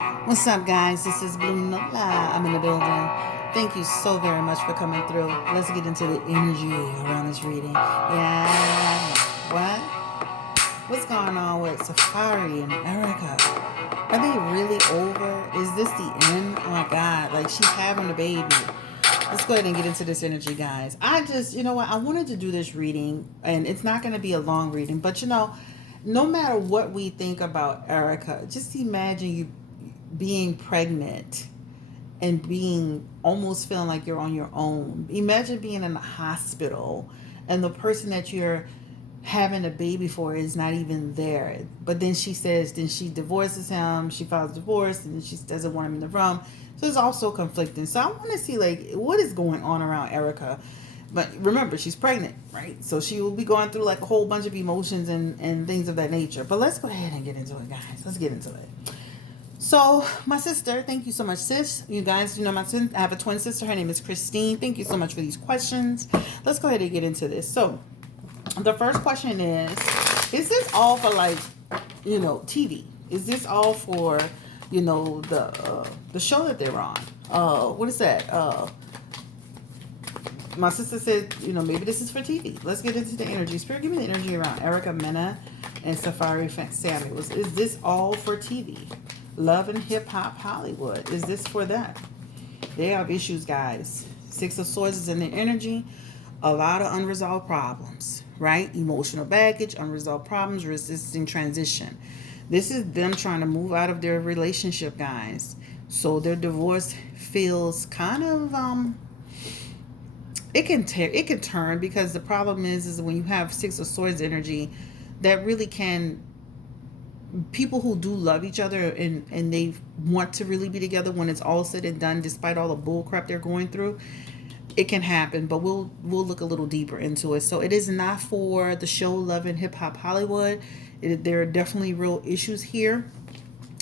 What's up, guys? This is Blue Nola. I'm in the building. Thank you so very much for coming through. Let's get into the energy around this reading. Yeah. What? What's going on with Safaree and Erica? Are they really over? Is this the end? Oh my God. Like, she's having a baby. Let's go ahead and get into this energy, guys. You know what? I wanted to do this reading, and it's not going to be a long reading, but no matter what we think about Erica, just imagine you being pregnant and being almost feeling like you're on your own. Imagine being in the hospital and the person that you're having a baby for is not even there. But then she divorces him, she files divorce, and then she doesn't want him in the room. So it's also conflicting. So I want to see like what is going on around Erica. But remember, she's pregnant, right? So she will be going through like a whole bunch of emotions and things of that nature. But let's go ahead and get into it, guys. Let's get into it. So, my sister, thank you so much, sis. You guys, I have a twin sister. Her name is Christine. Thank you so much for these questions. Let's go ahead and get into this. So, the first question is this all for like, TV? Is this all for, the show that they're on? What is that? My sister said, maybe this is for TV. Let's get into the energy. Spirit, give me the energy around Erica Mena and Safaree Samuels. Is this all for TV? Love and Hip Hop Hollywood. Is this for that? They have issues, guys. Six of Swords is in their energy. A lot of unresolved problems, right? Emotional baggage, unresolved problems, resisting transition. This is them trying to move out of their relationship, guys. So their divorce feels kind of it can turn because the problem is when you have Six of Swords energy, that really can people who do love each other and they want to really be together when it's all said and done, despite all the bull crap they're going through, it can happen. But we'll look a little deeper into it. So it is not for the show Love and Hip Hop Hollywood. There are definitely real issues here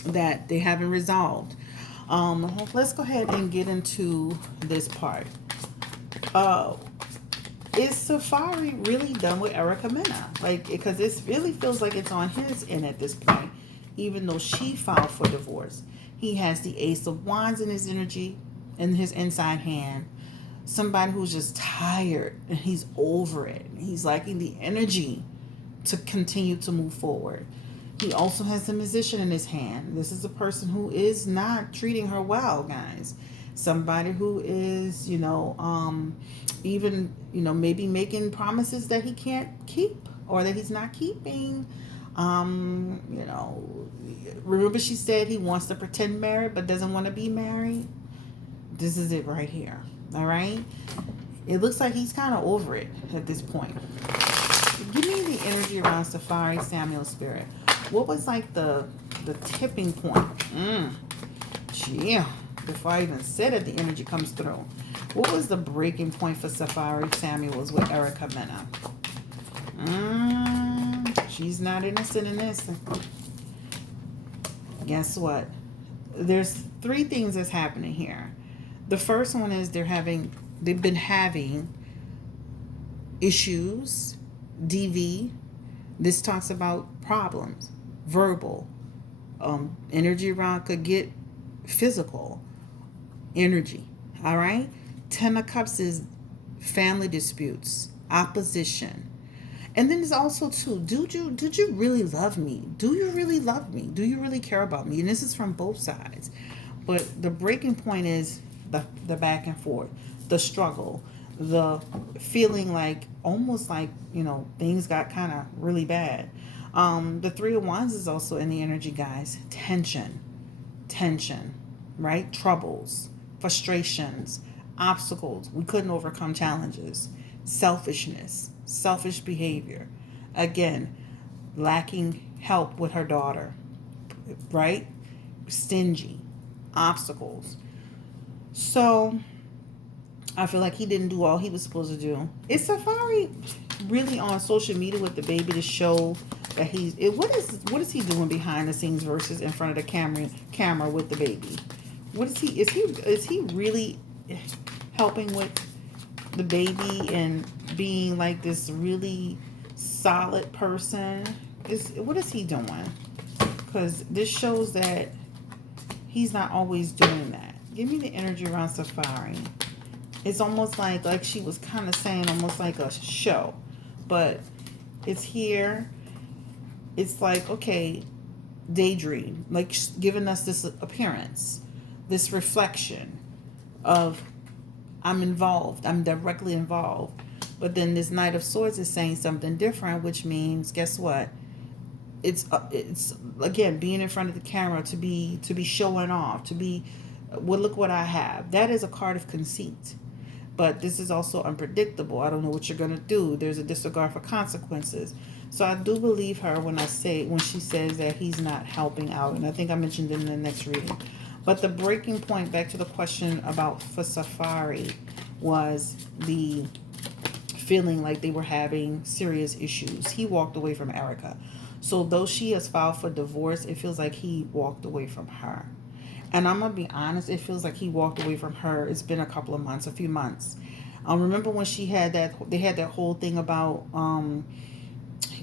that they haven't resolved. Let's go ahead and get into this part. Uh, is Safaree really done with Erica Mena? Like, because it really feels like it's on his end at this point, even though she filed for divorce. He has the Ace of Wands in his energy, in his inside hand. Somebody who's just tired and he's over it. He's liking the energy to continue to move forward. He also has the Musician in his hand. This is a person who is not treating her well, guys. Somebody who is, even, maybe making promises that he can't keep or that he's not keeping. Remember she said he wants to pretend married but doesn't want to be married? This is it right here. All right? It looks like he's kind of over it at this point. Give me the energy around Safaree Samuel Spirit. What was like the tipping point? Yeah. Before I even said it, the energy comes through. What was the breaking point for Safaree Samuels with Erica Mena? She's not innocent in this. Guess what? There's three things that's happening here. The first one is they've been having issues, DV. This talks about problems, verbal. Energy around could get physical energy. All right. 10 of Cups is family disputes, opposition. And then there's also too, did you really love me? Do you really love me? Do you really care about me? And this is from both sides. But the breaking point is the back and forth, the struggle, the feeling like almost like, things got kind of really bad. The Three of Wands is also in the energy, guys. Tension, right? Troubles, frustrations, obstacles. We couldn't overcome challenges, selfishness, selfish behavior. Again, lacking help with her daughter, right? Stingy, obstacles. So I feel like he didn't do all he was supposed to do. Is Safaree really on social media with the baby to show that what is he doing behind the scenes versus in front of the camera with the baby? What is he really helping with the baby and being like this really solid person? What is he doing? Because this shows that he's not always doing that. Give me the energy around Safaree. It's almost like she was kind of saying almost like a show. But it's here. It's like, okay, daydream. Like giving us this appearance, this reflection of I'm involved. I'm directly involved. But then this Knight of Swords is saying something different, which means, guess what? It's again being in front of the camera, to be showing off, to be, well, look what I have. That is a card of conceit. But this is also unpredictable. I don't know what you're gonna do. There's a disregard for consequences. So I do believe her when she says that he's not helping out, and I think I mentioned it in the next reading. But the breaking point, back to the question about for Safaree, was the feeling like they were having serious issues. He walked away from Erica. So though she has filed for divorce, it feels like he walked away from her. And I'm going to be honest, it feels like he walked away from her. It's been a couple of months, a few months. Remember when they had that whole thing about,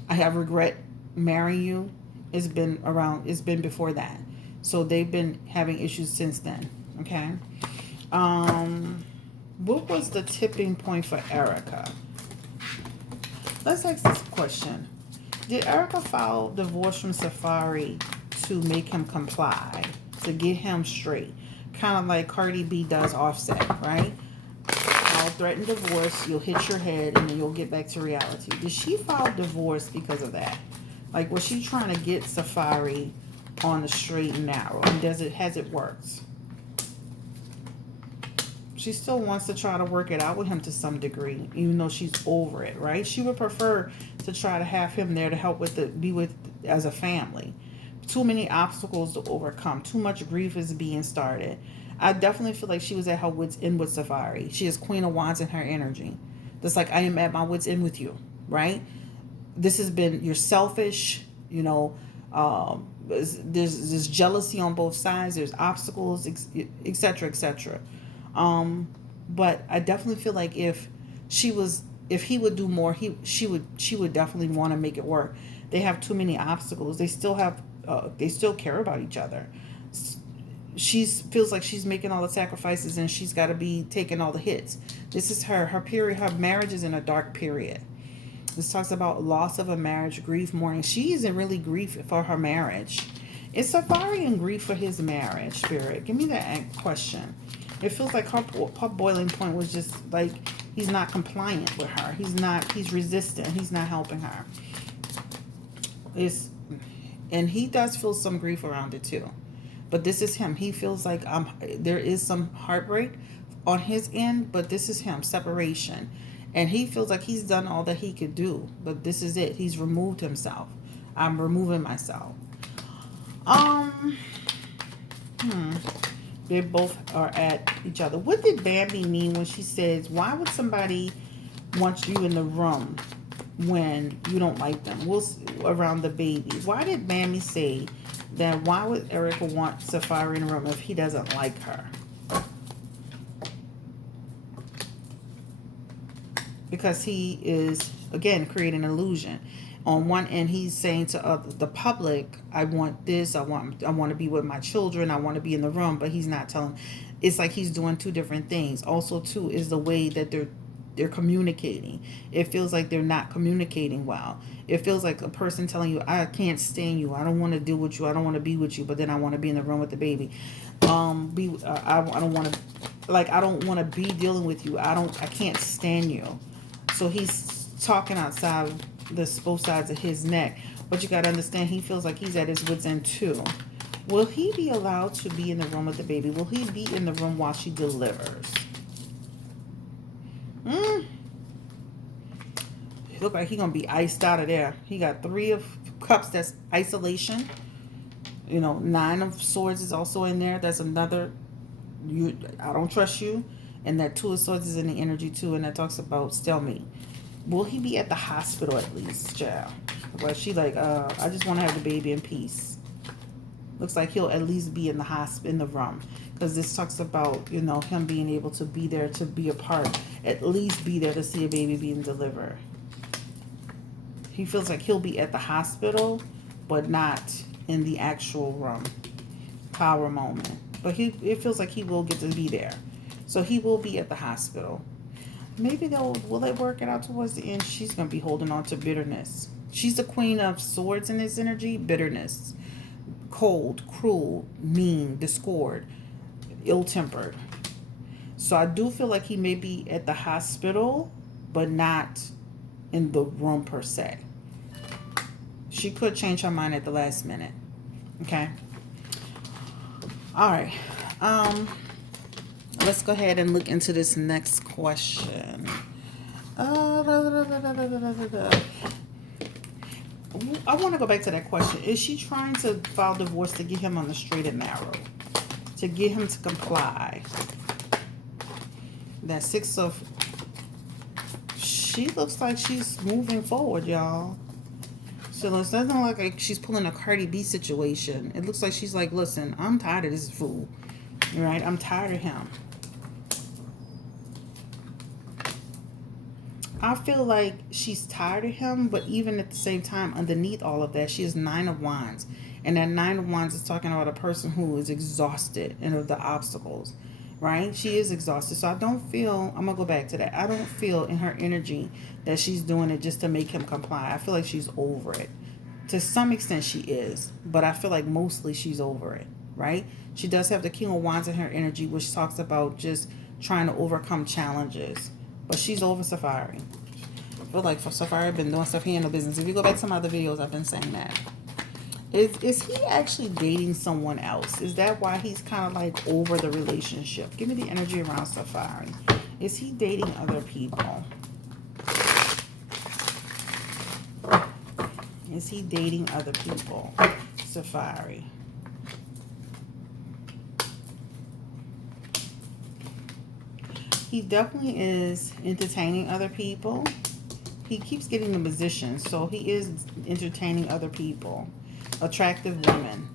I have regret marrying you? It's been before that. So they've been having issues since then. Okay. What was the tipping point for Erica? Let's ask this question. Did Erica file divorce from Safaree to make him comply, to get him straight? Kind of like Cardi B does Offset, right? I'll threaten divorce, you'll hit your head, and then you'll get back to reality. Did she file divorce because of that? Like, was she trying to get Safaree on the straight and narrow? And has it worked? She still wants to try to work it out with him to some degree, even though she's over it, right? She would prefer to try to have him there to help as a family. Too many obstacles to overcome. Too much grief is being started. I definitely feel like she was at her wit's end with Safaree. She is Queen of Wands in her energy. Just like I am at my wit's end with you, right? This has been, you're selfish, there's jealousy on both sides. There's obstacles, etc., etc. But I definitely feel like if he would do more, she would definitely want to make it work. They have too many obstacles. They still care about each other. She feels like she's making all the sacrifices and she's got to be taking all the hits. This is her period. Her marriage is in a dark period. This talks about loss of a marriage, grief, mourning. She isn't really grief for her marriage. Is Safaree in grief for his marriage, Spirit? Give me that question. It feels like her boiling point was just like he's not compliant with her. He's resistant. He's not helping her. And he does feel some grief around it too. But this is him. He feels like there is some heartbreak on his end, but this is him, separation. And he feels like he's done all that he could do, but this is it. He's removed himself. I'm removing myself. They both are at each other. What did Bambi mean when she says, why would somebody want you in the room when you don't like them? Around the baby. Why did Bambi say that? Why would Erica want Safaree in the room if he doesn't like her? Because he is, again, creating an illusion. On one end, he's saying to the public, I want this, I want to be with my children, I want to be in the room, but he's not telling. It's like he's doing two different things. Also, too, is the way that they're communicating. It feels like they're not communicating well. It feels like a person telling you, I can't stand you, I don't want to deal with you, I don't want to be with you, but then I want to be in the room with the baby. I don't want to be dealing with you. I can't stand you. So he's talking outside both sides of his neck. But you got to understand, he feels like he's at his wit's end too. Will he be allowed to be in the room with the baby? Will he be in the room while she delivers? It look like he's going to be iced out of there. He got 3 of Cups. That's isolation. 9 of Swords is also in there. That's another, I don't trust you. And that 2 of Swords is in the energy too. And that talks about stalemate. Will he be at the hospital at least, child? But she like, I just want to have the baby in peace. Looks like he'll at least be in the hospital, in the room. Because this talks about, him being able to be there, to be a part. At least be there to see a baby being delivered. He feels like he'll be at the hospital, but not in the actual room. Power moment. But it feels like he will get to be there. So he will be at the hospital. Maybe will they work it out towards the end? She's going to be holding on to bitterness. She's the queen of swords in this energy. Bitterness. Cold, cruel, mean, discord, ill-tempered. So I do feel like he may be at the hospital, but not in the room per se. She could change her mind at the last minute. Okay. All right. Let's go ahead and look into this next question. I want to go back to that question. Is she trying to file divorce to get him on the straight and narrow? To get him to comply? That six of... She looks like she's moving forward, y'all. So it doesn't look like she's pulling a Cardi B situation. It looks like she's like, listen, I'm tired of this fool. Right? I'm tired of him. I feel like she's tired of him, but even at the same time, underneath all of that, she has 9 of Wands. And that 9 of Wands is talking about a person who is exhausted and of the obstacles, right? She is exhausted. So I don't feel, I'm going to go back to that. I don't feel in her energy that she's doing it just to make him comply. I feel like she's over it. To some extent she is, but I feel like mostly she's over it, right? She does have the King of Wands in her energy, which talks about just trying to overcome challenges. But she's over Safaree. I feel like for Safaree been doing stuff he ain't no business. If you go back to my other videos, I've been saying that. Is he actually dating someone else? Is that why he's kind of like over the relationship? Give me the energy around Safaree. Is he dating other people? Is he dating other people? Safaree. He definitely is entertaining other people. He keeps getting the position, so he is entertaining other people. Attractive women.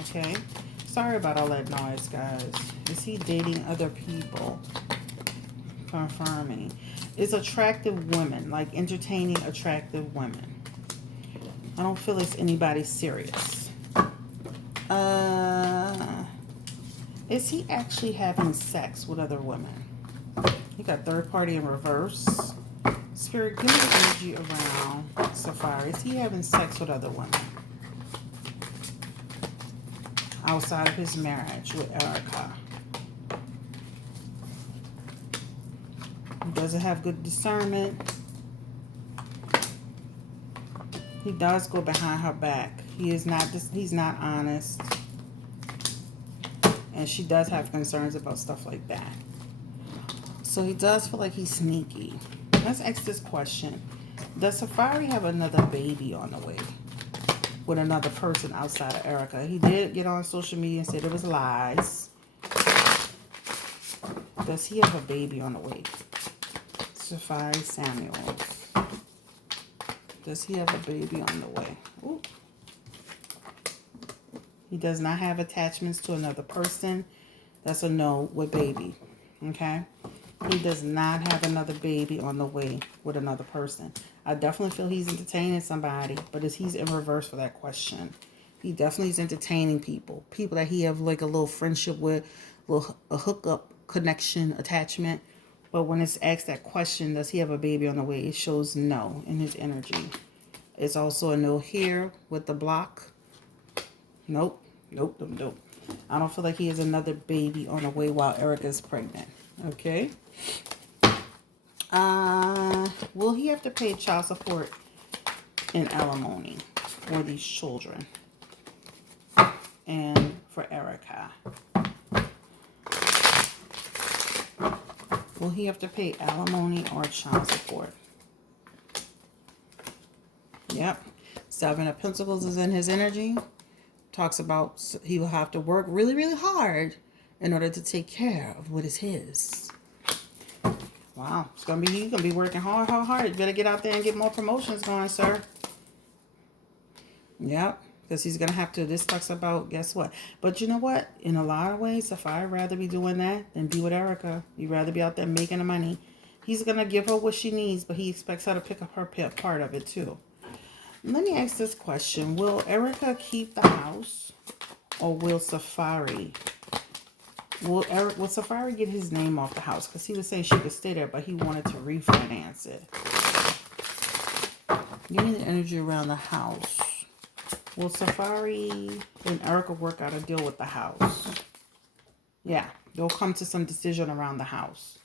Okay? Sorry about all that noise, guys. Is he dating other people? Confirming. It's attractive women, like entertaining attractive women. I don't feel it's anybody serious. Is he actually having sex with other women? You got third party in reverse. Spirit, give me the energy around Safaree. Is he having sex with other women? Outside of his marriage with Erica. He doesn't have good discernment. He does go behind her back. He's not honest. And she does have concerns about stuff like that. So he does feel like he's sneaky. Let's ask this question. Does Safaree have another baby on the way with another person outside of Erica? He did get on social media and said it was lies. Does he have a baby on the way? Safaree Samuels. Does he have a baby on the way? Ooh. He does not have attachments to another person. That's a no with baby. Okay? He does not have another baby on the way with another person. I definitely feel he's entertaining somebody, but he's in reverse for that question. He definitely is entertaining people. People that he have like a little friendship with, a hookup, connection, attachment. But when it's asked that question, does he have a baby on the way? It shows no in his energy. It's also a no here with the block. Nope. Nope. Nope. I don't feel like he has another baby on the way while Erica's pregnant. Okay. Will he have to pay child support and alimony for these children? And for Erica. Will he have to pay alimony or child support? Yep. 7 of Pentacles is in his energy. Talks about he will have to work really, really hard in order to take care of what is his. Wow. He's gonna be working hard. You better get out there and get more promotions going, sir. Yep. Because he's gonna have to. This talks about, guess what? But you know what? In a lot of ways, Safaree rather be doing that than be with Erica. You'd rather be out there making the money. He's gonna give her what she needs, but he expects her to pick up her part of it too. Let me ask this question. Will Erica keep the house or will Safaree Will Safaree get his name off the house? Because he was saying she could stay there, but he wanted to refinance it. Give me the energy around the house. Will Safaree and Erica work out a deal with the house? Yeah, they'll come to some decision around the house.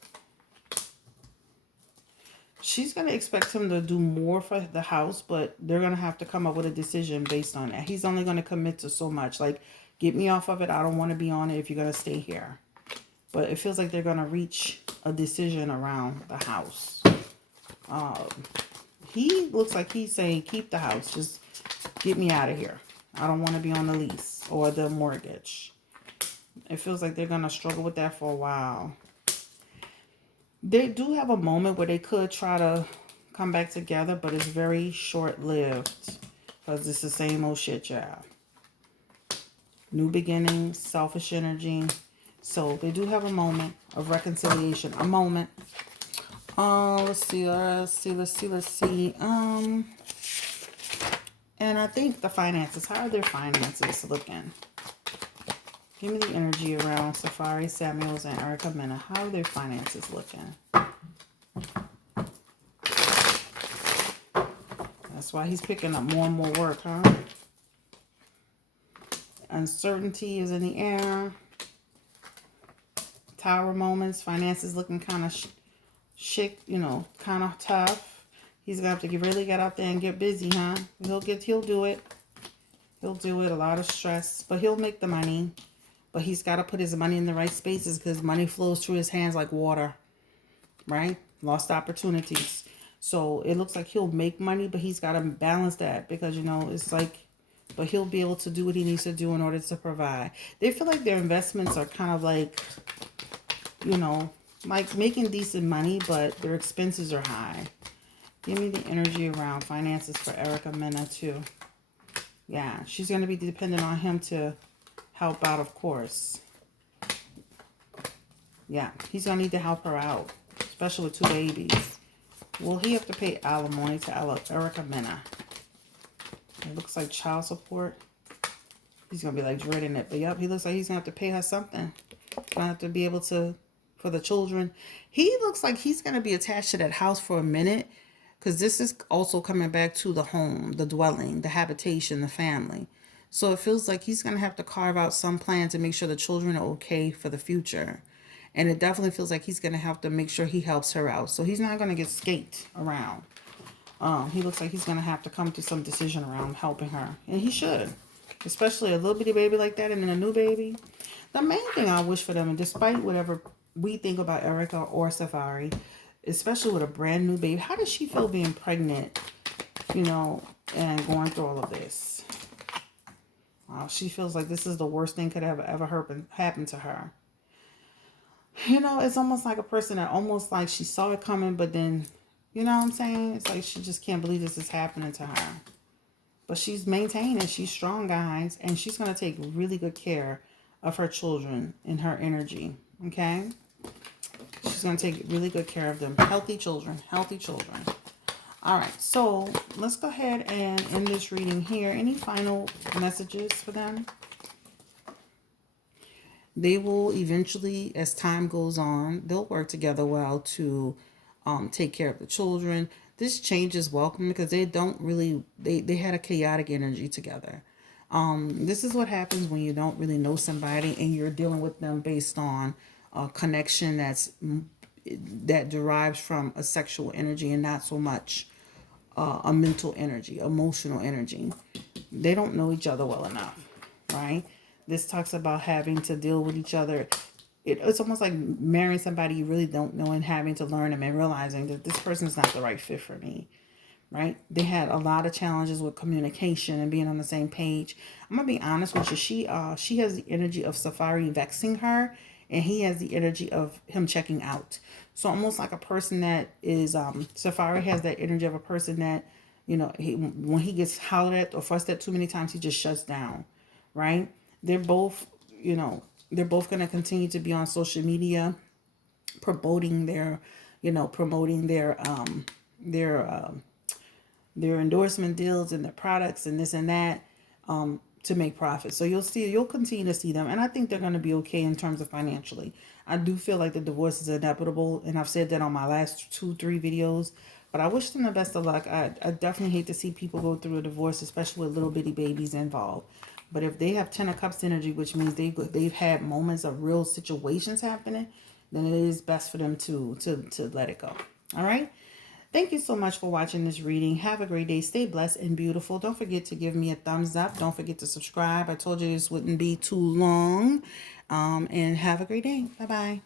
She's going to expect him to do more for the house, but they're going to have to come up with a decision based on that. He's only going to commit to so much. Like, get me off of it. I don't want to be on it if you're going to stay here. But it feels like they're going to reach a decision around the house. He looks like he's saying, keep the house. Just get me out of here. I don't want to be on the lease or the mortgage. It feels like they're going to struggle with that for a while. They do have a moment where they could try to come back together, but it's very short-lived because it's the same old shit, y'all. New beginnings, selfish energy. So they do have a moment of reconciliation. A moment. Let's see. And I think the finances. How are their finances looking? Give me the energy around Safaree Samuels and Erica Mena. How are their finances looking? That's why he's picking up more and more work, huh? Uncertainty is in the air. Tower moments. Finances looking kind of kind of tough. He's gonna have to really get out there and get busy, huh? He'll do it. He'll do it. A lot of stress, but he'll make the money. But he's got to put his money in the right spaces because money flows through his hands like water, right? Lost opportunities. So it looks like he'll make money, but he's got to balance that because, it's like, but he'll be able to do what he needs to do in order to provide. They feel like their investments are kind of like, like making decent money, but their expenses are high. Give me the energy around finances for Erica Mena too. Yeah, she's going to be dependent on him to help out, of course. Yeah, he's going to need to help her out, especially with 2 babies. Will he have to pay alimony to Erica Mena? It looks like child support. He's going to be like dreading it. But yep, he looks like he's going to have to pay her something. Going to have to be able to, for the children. He looks like he's going to be attached to that house for a minute. Because this is also coming back to the home, the dwelling, the habitation, the family. So it feels like he's going to have to carve out some plan to make sure the children are okay for the future. And it definitely feels like he's going to have to make sure he helps her out. So he's not going to get skate around. He looks like he's going to have to come to some decision around helping her. And he should. Especially a little bitty baby like that and then a new baby. The main thing I wish for them, and despite whatever we think about Erica or Safaree, especially with a brand new baby, how does she feel being pregnant, and going through all of this? She feels like this is the worst thing could have ever happened to her. It's almost like a person that almost like she saw it coming, but then, you know what I'm saying? It's like she just can't believe this is happening to her. But she's maintaining, she's strong, guys, and she's going to take really good care of her children and her energy, okay? She's going to take really good care of them. Healthy children, healthy children. All right, so let's go ahead and end this reading here. Any final messages for them? They will eventually, as time goes on, they'll work together well to take care of the children. This change is welcome because they don't really, they had a chaotic energy together. This is what happens when you don't really know somebody and you're dealing with them based on a connection that derives from a sexual energy and not so much a mental energy, emotional energy. They don't know each other well enough, right? This talks about having to deal with each other. It's almost like marrying somebody you really don't know and having to learn them and realizing that this person's not the right fit for me, right? They had a lot of challenges with communication and being on the same page. I'm going to be honest with you. She has the energy of Safaree vexing her, and he has the energy of him checking out. So almost like a person that is, Safaree has that energy of a person that, when he gets hollered at or fussed at too many times, he just shuts down, right? They're both going to continue to be on social media, promoting their endorsement deals and their products and this and that, to make profits. So you'll continue to see them, and I think they're going to be okay in terms of financially. I do feel like the divorce is inevitable, and I've said that on my last 2, 3 videos. But I wish them the best of luck. I definitely hate to see people go through a divorce, especially with little bitty babies involved. But if they have Ten of Cups energy, which means they've had moments of real situations happening, then it is best for them to let it go. All right. Thank you so much for watching this reading. Have a great day. Stay blessed and beautiful. Don't forget to give me a thumbs up. Don't forget to subscribe. I told you this wouldn't be too long. And have a great day. Bye-bye.